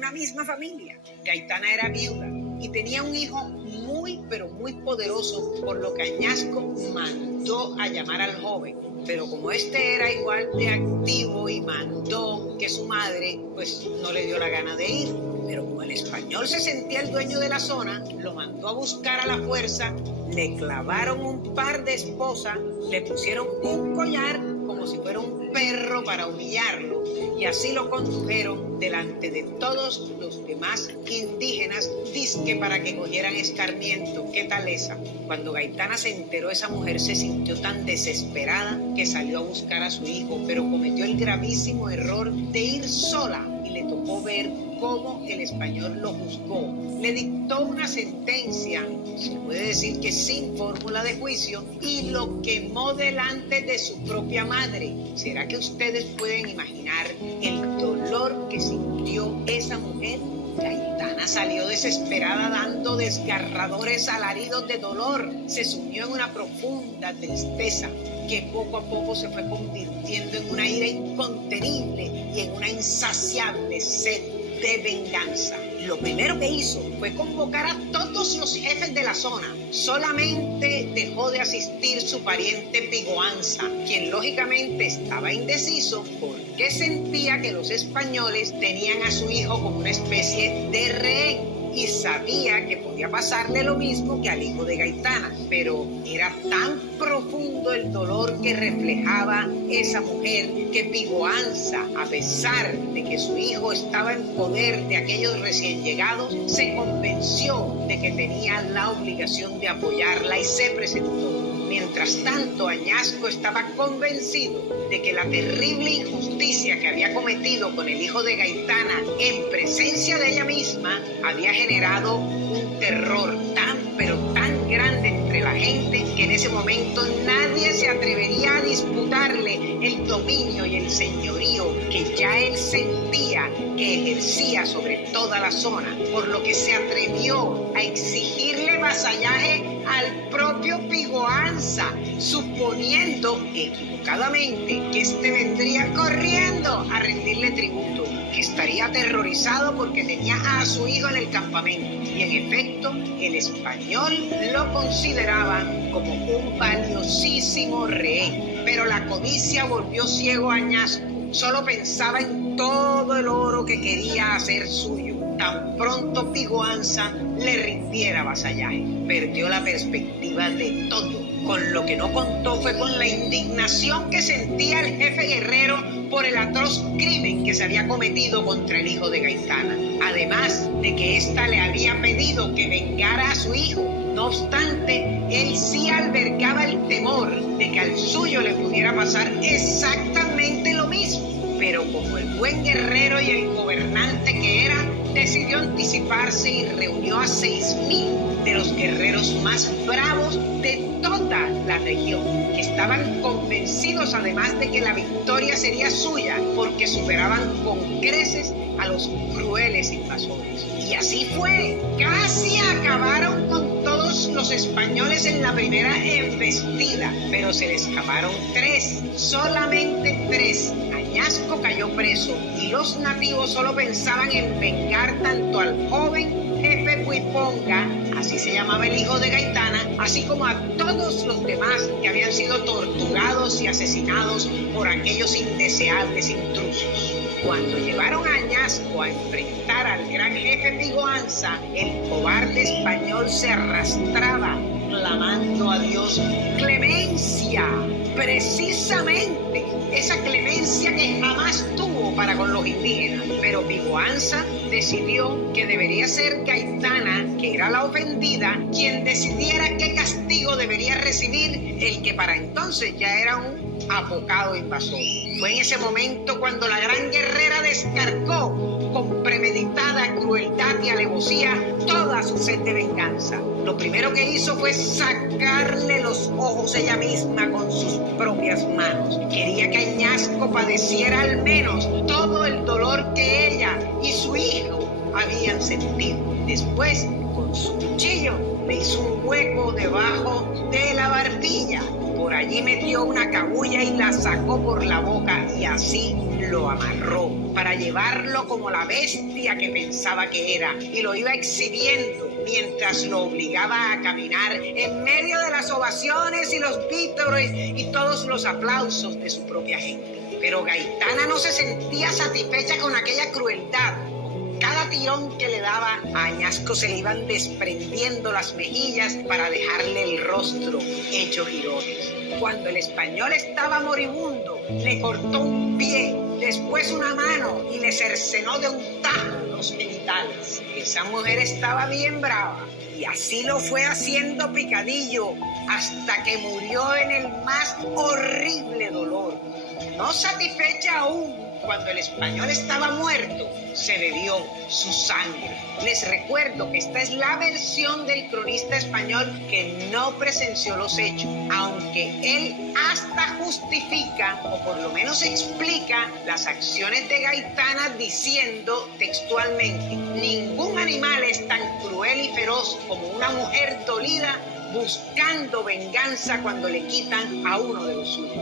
una misma familia. Gaitana era viuda y tenía un hijo muy, pero muy poderoso, por lo que Añasco mandó a llamar al joven. Pero como este era igual de activo y mandó que su madre, pues no le dio la gana de ir. Pero como el español se sentía el dueño de la zona, lo mandó a buscar a la fuerza, le clavaron un par de esposas, le pusieron un collar como si fuera un perro para humillarlo, y así lo condujeron delante de todos los demás indígenas, dizque para que cogieran escarmiento. ¿Qué tal esa? Cuando Gaitana se enteró, esa mujer se sintió tan desesperada que salió a buscar a su hijo, pero cometió el gravísimo error de ir sola y le tocó ver cómo el español lo juzgó. Le dictó una sentencia, se puede decir que sin fórmula de juicio, y lo quemó delante de su propia madre. ¿Será que ustedes pueden imaginar el dolor que sintió esa mujer? Gaitana salió desesperada dando desgarradores alaridos de dolor. Se sumió en una profunda tristeza que poco a poco se fue convirtiendo en una ira incontenible y en una insaciable sed de venganza. Lo primero que hizo fue convocar a todos los jefes de la zona. Solamente dejó de asistir su pariente Pigoanza, quien lógicamente estaba indeciso porque sentía que los españoles tenían a su hijo como una especie de rehén y sabía que podía pasarle lo mismo que al hijo de Gaitana. Pero era tan profundo el dolor que reflejaba esa mujer que Pigoanza, a pesar de que su hijo estaba en poder de aquellos recién llegados, se convenció de que tenía la obligación de apoyarla y se presentó. Mientras tanto, Añasco estaba convencido de que la terrible injusticia que había cometido con el hijo de Gaitana en presencia de ella misma había generado un terror tan, pero tan grande entre la gente que en ese momento nadie se atrevería a disputarle el dominio y el señorío que ya él sentía que ejercía sobre toda la zona, por lo que se atrevió a exigirle vasallaje al propio Pigoanza, suponiendo equivocadamente que este vendría corriendo a rendirle tributo, que estaría aterrorizado porque tenía a su hijo en el campamento. Y en efecto, el español lo consideraba como un valiosísimo rehén. Pero la codicia volvió ciego a Añasco. Solo pensaba en todo el oro que quería hacer suyo. Tan pronto Pigoanza le rindiera vasallaje, perdió la perspectiva de todo. Con lo que no contó fue con la indignación que sentía el jefe guerrero por el atroz crimen que se había cometido contra el hijo de Gaitana. Además de que ésta le había pedido que vengara a su hijo. No obstante, él sí albergaba el temor de que al suyo le pudiera pasar exactamente lo mismo. Pero como el buen guerrero y el gobernante que era, decidió anticiparse y reunió a 6,000 de los guerreros más bravos de toda la región, que estaban convencidos además de que la victoria sería suya, porque superaban con creces a los crueles invasores. Y así fue, casi acabaron con todos los españoles en la primera embestida, pero se le escaparon 3, solamente 3. Añasco cayó preso y los nativos solo pensaban en vengar tanto al joven jefe Huiponga, así se llamaba el hijo de Gaitana, así como a todos los demás que habían sido torturados y asesinados por aquellos indeseables intrusos. Cuando llevaron a Añasco a enfrentar al gran jefe Pigoanza, el cobarde español se arrastraba clamando a Dios clemencia, precisamente esa clemencia que jamás tuvo para con los indígenas. Pero Pigoanza decidió que debería ser Gaitana, que era la ofendida, quien decidiera qué castigo debería recibir el que para entonces ya era un apocado invasor. Fue en ese momento cuando la gran guerrera descargó con premeditada crueldad y alevosía toda su sed de venganza. Lo primero que hizo fue sacarle los ojos ella misma con sus propias manos. Quería que Añasco padeciera al menos todo el dolor que ella y su hijo habían sentido. Después, con su cuchillo, le hizo un hueco debajo de la barbilla. Por por allí metió una cabulla y la sacó por la boca y así lo amarró para llevarlo como la bestia que pensaba que era, y lo iba exhibiendo mientras lo obligaba a caminar en medio de las ovaciones y los vítores y todos los aplausos de su propia gente. Pero Gaitana no se sentía satisfecha con aquella crueldad. Cada tirón que le daba, a Añasco se le iban desprendiendo las mejillas para dejarle el rostro hecho jirones. Cuando el español estaba moribundo, le cortó un pie, después una mano y le cercenó de un tajo los genitales. Esa mujer estaba bien brava y así lo fue haciendo picadillo hasta que murió en el más horrible dolor. No satisfecha aún, cuando el español estaba muerto, se bebió su sangre. Les recuerdo que esta es la versión del cronista español que no presenció los hechos, aunque él hasta justifica, o por lo menos explica, las acciones de Gaitana diciendo textualmente: ningún animal es tan cruel y feroz como una mujer dolida buscando venganza cuando le quitan a uno de los suyos.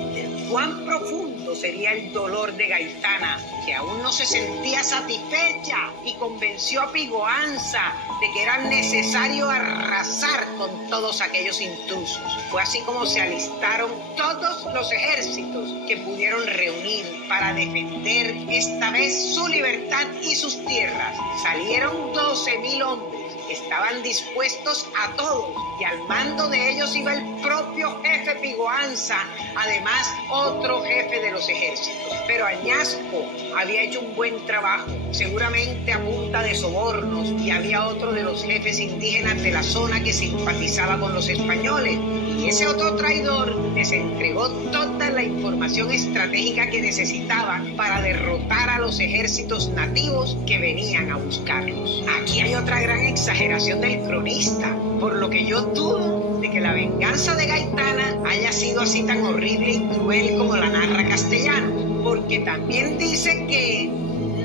Cuán profundo sería el dolor de Gaitana, que aún no se sentía satisfecha y convenció a Pigoanza de que era necesario arrasar con todos aquellos intrusos. Fue así como se alistaron todos los ejércitos que pudieron reunir para defender esta vez su libertad y sus tierras. Salieron 12,000 hombres. Estaban dispuestos a todos y al mando de ellos iba el propio jefe Pigoanza, además otro jefe de los ejércitos. Pero Añasco había hecho un buen trabajo, seguramente a punta de sobornos, y había otro de los jefes indígenas de la zona que simpatizaba con los españoles, y ese otro traidor les entregó toda la información estratégica que necesitaban para derrotar a los ejércitos nativos que venían a buscarlos. Aquí hay otra gran exageración del cronista, por lo que yo dudo de que la venganza de Gaitana haya sido así tan horrible y cruel como la narra Castellano, porque también dice que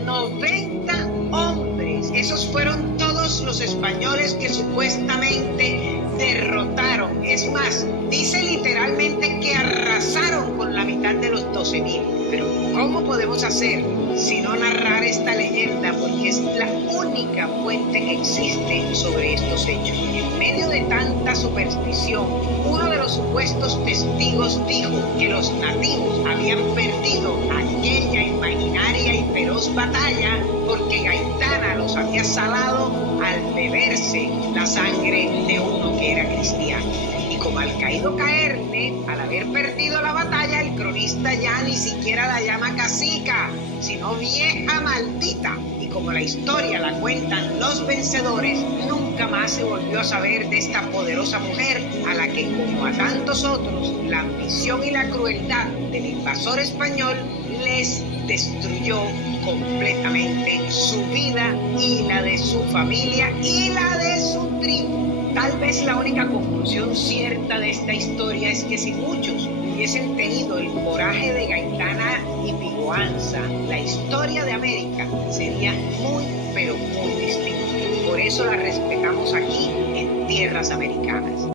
90 hombres, esos fueron todos los españoles que supuestamente derrotaron. Es más, dice literalmente que arrasaron con la mitad de los 12,000. Pero ¿cómo podemos hacer sino narrar esta leyenda? Porque es la única fuente que existe sobre estos hechos. En medio de tanta superstición, uno de los supuestos testigos dijo que los nativos habían perdido aquella imaginaria y feroz batalla porque Gaitana los había salado al beberse la sangre de uno que era cristiano. Y como al caído caerle, al haber perdido la batalla, el cronista ya ni siquiera la llama cacica, sino vieja maldita. Y como la historia la cuentan los vencedores, nunca más se volvió a saber de esta poderosa mujer a la que, como a tantos otros, la ambición y la crueldad del invasor español les destruyó completamente su vida y la de su familia y la de su tribu. Tal vez la única conclusión cierta de esta historia es que si muchos hubiesen tenido el coraje de Gaitana y Pigoanza, la historia de América sería muy, pero muy distinta. Por eso la respetamos aquí en tierras americanas.